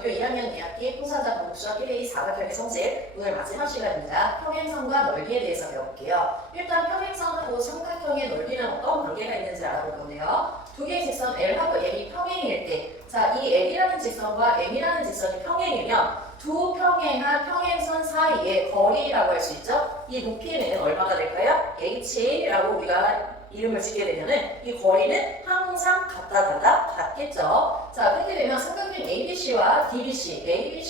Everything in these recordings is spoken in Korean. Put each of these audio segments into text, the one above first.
중학교 2학년 2학기 풍산자 공부수학 1회2 사각형의 성질 오늘 마지막 시간입니다. 평행선과 넓이에 대해서 배워볼게요. 일단 평행선하고 삼각형의 넓이는 어떤 관계가 있는지 알아볼 건데요. 두 개의 직선 L하고 M이 평행일 때, 자, 이 L이라는 직선과 M이라는 직선이 평행이면 두 평행한 평행선 사이의 거리라고 할 수 있죠. 이 높이는 얼마가 될까요? H라고 우리가 이름을 짓게 되면은 이 거리는 항상 같겠죠. 자, 그렇게 되면 삼각형 ABC와 DBC의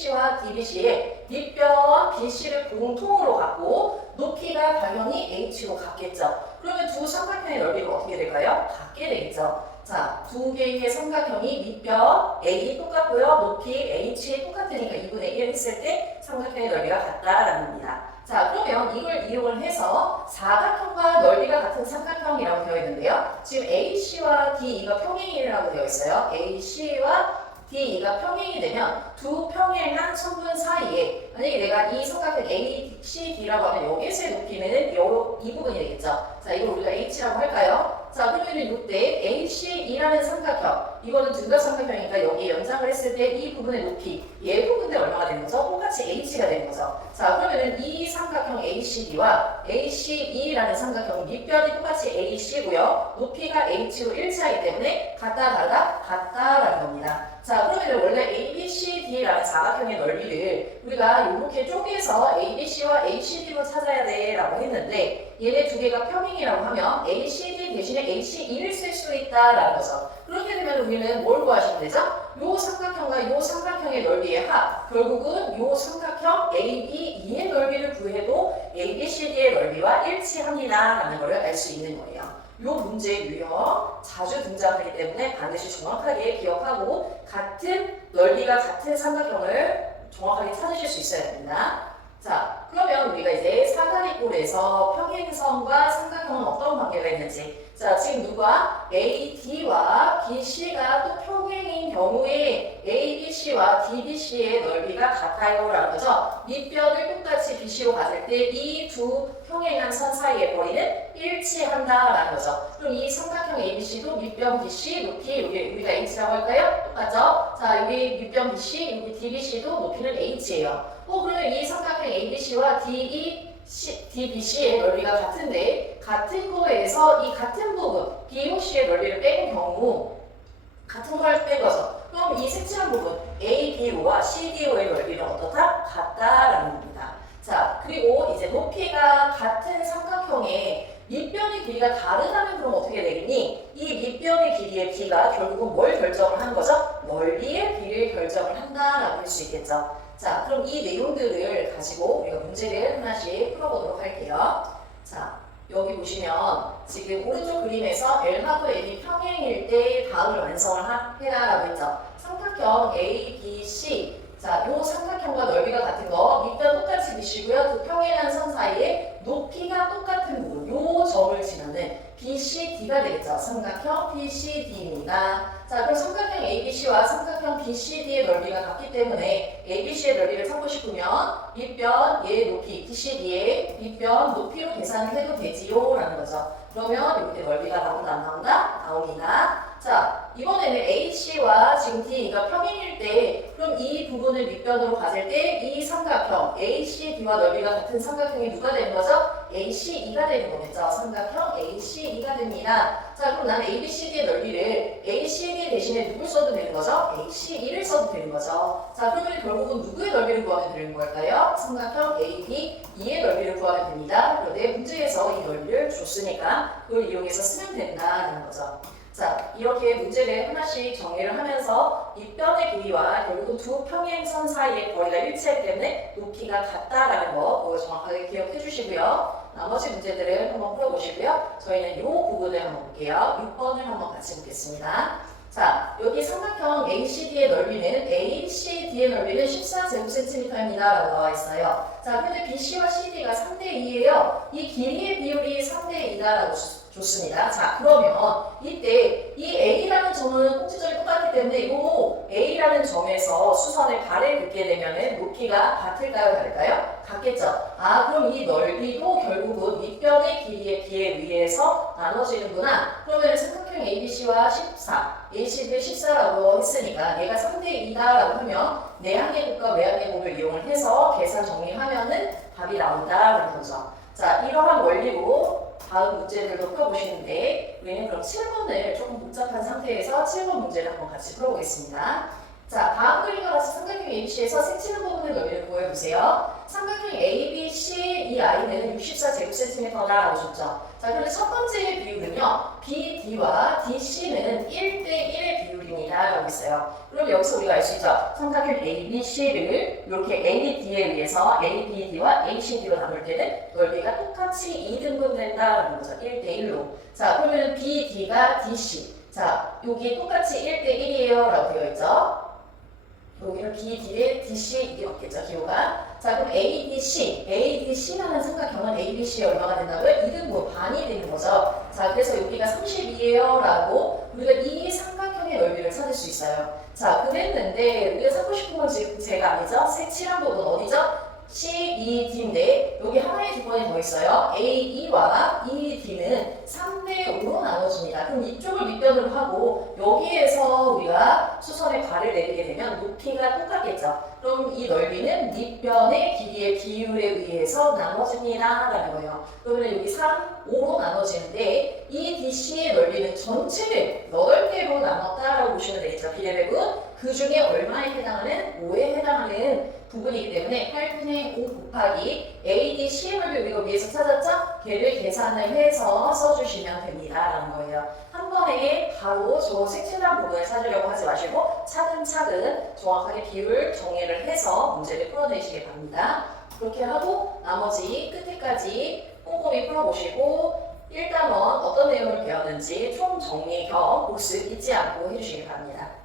밑변 BC를 공통으로 갖고 높이가 당연히 H로 같겠죠. 그러면 두 삼각형의 넓이가 어떻게 될까요? 같게 되겠죠. 자, 두 개의 삼각형이 밑변 A 똑같고요. 높이 H 똑같으니까 2분의 1 했을 때 삼각형의 넓이가 같다라는 겁니다. 자, 그러면 이걸 이용을 해서 사각형과 넓이가 같은 삼각형이라고 되어 있는데요. 지금 AC와 DE가 평행이라고 되어 있어요. AC와 DE가 평행이 되면 두 평행한 선분 사이에 만약에 내가 이 삼각형 ACD라고 하면 여기서의 높이는 이 부분이 되겠죠. 자, 이걸 우리가 H라고 할까요? 자, 그러면 이때 ACE라는 삼각형, 이거는 등각 삼각형이니까 여기 연장을 했을 때 이 부분의 높이, 얘 부분에 얼마가 되는 거죠? 똑같이 H가 되는 거죠. 자, 그러면은 이 삼각형 ACD와 ACE라는 삼각형 밑변이 똑같이 AC고요. 높이가 H로 일치하기 때문에 같다, 다르다, 같다라는 겁니다. 자, 그러면 원래 ABCD라는 사각형의 넓이를 우리가 이렇게 쪼개서 ABC와 ACD로 찾아야 돼 라고 했는데 얘네 두 개가 평행이라고 하면 ACD 대신에 ACE를 쓸 수 있다라는 거죠. 그렇게 되면 우리는 뭘 구하시면 되죠? 요 삼각형과 요 삼각형의 넓이의 합, 결국은 요 삼각형 ABE의 넓이를 구해도 ABCD의 넓이와 일치합니다라는 걸 알 수 있는 거예요. 요 문제 유형 자주 등장하기 때문에 반드시 정확하게 기억하고 같은 넓이가 같은 삼각형을 정확하게 찾으실 수 있어야 됩니다. 자, 그러면 우리가 이제 사다리꼴에서 평행선과 삼각형은 어떤 관계가 있는지, 자, 지금 누가 AD와 BC가 또 평행인 경우에 ABC와 DBC의 넓이가 같아요 라는 거죠. 밑변을 똑같이 BC로 가질 때 이 두 평행한 선 사이의 거리는 일치한다라는 거죠. 그럼 이 삼각형 ABC도 밑변 BC 높이 여기 우리가 H라고 할까요? 똑같죠? 자, 여기 밑변 BC, 여기 DBC도 높이는 H예요. 그러면 이 삼각형 ABC와 DBC의 넓이가 같은데 같은 거에서 이 같은 부분 BOC의 넓이를 뺀 경우 같은 걸 뺀 거죠. 그럼 이 색칠한 부분 ABO와 CDO의 넓이는 어떻다? 같다라는 겁니다. 자, 그리고 이제 높이가 같은 삼각형의 밑변의 길이가 다르다면 그럼 어떻게 되겠니? 이 밑변의 길이의 B가 결국은 뭘 결정을 하는 거죠? 넓이의 B를 결정을 한다라고 할 수 있겠죠. 자, 그럼 이 내용들을 가지고 우리가 문제를 하나씩 풀어보도록 할게요. 자, 여기 보시면 지금 오른쪽 그림에서 L하고 M이 평행일 때 다음을 완성을 해라라고 했죠. 삼각형 A, B, C. 자, 요 삼각형과 넓이가 같은 거 밑변 똑같이 BC고요. 두 평행한 선 사이에 높이가 똑같은 부분, 요 점을 지면은 BCD가 되겠죠. 삼각형 BCD입니다. 자, 그럼 삼각형 ABC와 삼각형 BCD의 넓이가 같기 때문에 ABC의 넓이를 찾고 싶으면 밑변 얘 높이 BCD의 밑변 높이로 계산을 해도 되지요 라는 거죠. 그러면 이렇게 넓이가 나온다 안 나온다? 나옵니다. 자, 이번에는 AC와 지금 D가 평행일 때 그럼 이 부분을 밑변으로 가질 때 이 삼각형 ACD와 넓이가 같은 삼각형이 누가 되는 거죠? ACE가 되는 거겠죠. 삼각형 ACE가 됩니다. 자, 그럼 나는 ABCD의 넓이를 ACD 대신에 누굴 써도 되는 거죠? ACE를 써도 되는 거죠. 자, 그러면 결국은 누구의 넓이를 구하면 되는 걸까요? 삼각형 ABE의 넓이를 구하면 됩니다. 그런데 문제에서 이 넓이를 줬으니까 그걸 이용해서 쓰면 된다는 거죠. 자, 이렇게 문제를 하나씩 정리를 하면서 밑변의 길이와 결국은 두 평행선 사이의 거리가 일치하기 때문에 높이가 같다라는 거 그거 정확하게 기억해 주시고요. 나머지 문제들을 한번 풀어보시고요. 저희는 이 부분을 한번 볼게요. 6번을 한번 같이 보겠습니다. 자, 여기 삼각형 ACD의 넓이는 ACD의 넓이는 14제곱cm입니다 라고 나와 있어요. 자, 그런데 BC와 CD가 3대2예요. 이 길이의 비율이 3대2다라고 좋습니다. 자, 그러면 이때 이 A라는 점은 꼭지점이 똑같기 때문에 이 A라는 점에서 수선을 발에 긋게 되면 높이가 같을까요? 다를까요? 같겠죠. 아, 그럼 이 넓이도 결국은 밑변의 길이에 비해 의해서 나눠지는구나. 그러면 삼각형 ABC와 14, ACD 14라고 했으니까 얘가 3대2다라고 하면 계산 정리하면은 답이 나온다라는 거죠. 자, 이러한 원리로 다음 문제들도 풀어보시는데 우리는 그럼 7번을 조금 복잡한 상태에서 7번 문제를 한번 같이 풀어보겠습니다. 자, 다음 그림과 같이 삼각형 ABC에서 색칠한 부분의 넓이를 구해보세요. 삼각형 ABC 이 아이는 64제곱cm라고 줬죠. 자, 그런데 첫 번째 비율은요. BD와 DC는 1대1의 비율입니다. 라고 있어요. 그럼 여기서 우리가 알 수 있죠. 삼각형 ABC를 이렇게 AD에 의해서 ABD와 ACD로 나눌 때는 넓이가 똑같이 2등분 된다라는 거죠. 1대1로. 자, 그러면 BD가 DC. 자, 여기 똑같이 1대1이에요. 라고 되어 있죠. 여기는 BD의 DC 이게 없겠죠, 기호가. 자, 그럼 ADC라는 삼각형은 ABC에 얼마가 된다고요? 2등분 반이 되는 거죠. 자, 그래서 여기가 30이에요 라고 우리가 이 삼각형의 넓이를 찾을 수 있어요. 자, 그랬는데 우리가 찾고 싶은 건 지금 제가 아니죠? 색칠한 부분 어디죠? CED인데 여기 하나의 조건이 더 있어요. AE와 ED는 3대5로 나눠집니다. 그럼 이쪽을 밑변으로 하고 여기에서 우리가 수선의 발을 내리게 되면 높이가 똑같겠죠. 그럼 이 넓이는 밑변의 길이의 비율에 의해서 나눠집니다. 라는 거예요. 그러면 여기 3, 5로 나눠지는데 이 DC의 넓이는 전체를 8개로 나눴다라고 보시면 되겠죠. 비례배분. 그 중에 얼마에 해당하는? 5에 해당하는 부분이기 때문에 8분의 5 곱하기 ADC의 넓이 우리가 위에서 찾았죠? 걔를 계산을 해서 써주시면 됩니다. 라는 거예요. 한 번에 바로 저 색칠한 부분을 찾으려고 하지 마시고 차근차근 정확하게 비율 정리를 해서 문제를 풀어내시기 바랍니다. 그렇게 하고 나머지 끝에까지 꼼꼼히 풀어보시고 1단원 어떤 내용을 배웠는지 총 정리 겸 복습 잊지 않고 해주시기 바랍니다.